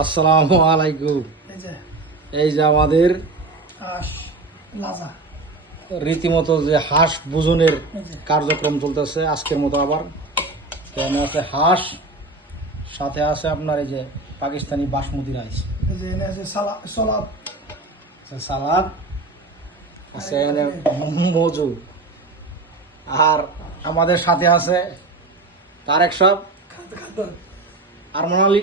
আসসালামু আলাইকুম। এই যে আমাদের রীতিমতো যে হাঁস ভোজনের কার্যক্রম চলতেছে আজকের মতো। আবার এখানে আছে হাঁস, সাথে আছে আপনার এই যে পাকিস্তানি বাসমতি রাইস, সালাদ আছে, মজু। আর আমাদের সাথে আছে তারেক সাহেব, আরমান আলী,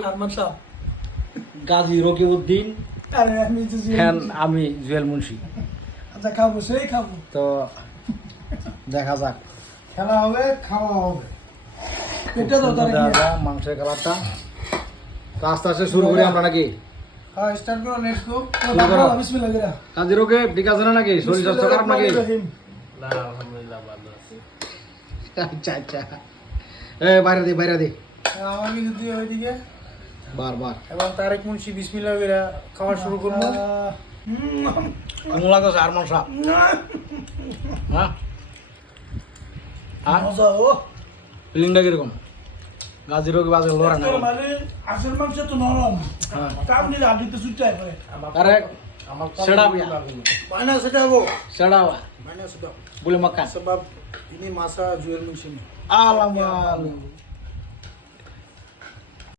গাজী রকিবউদ্দিন, আমি জুয়েল মুন্সি। আচ্ছা, খাবো সেই খাবো। তো দেখা যাক, খেলা হবে, খাওয়া হবে। এটা তো মাংসের কালারটা তো আস্তে আস্তে শুরু করি আমরা নাকি? হ্যাঁ, স্টার্ট করো, লেটস গো। বিসমিল্লাহ করে কাজী রোগে ঠিক আছে না নাকি? শরীর স্বাস্থ্য খারাপ নাকি? না, আলহামদুলিল্লাহ ভালো আছি। আচ্ছা আচ্ছা, বাইরে দে বাইরে দে, আমার কিছু দিয়ে ওইদিকে বারবার। এবং তারেক মুন্সি বিসমিল্লাহ করে খাওয়া শুরু করবো। কেমন লাগতেছে আরমান সাহেব? হ্যাঁ, মজা ও। ফিলিংটা কিরকম? গাজী রোগে বাজে লড়া না? মানে আসল মাংস তো নরম, কাম দিলে আদিতে সুটাই করে। আরে সেটা মাইনা সেটা গো, সেটা মাইনা সেটা বলে Mecca sebab ini masa jual musim. আলাম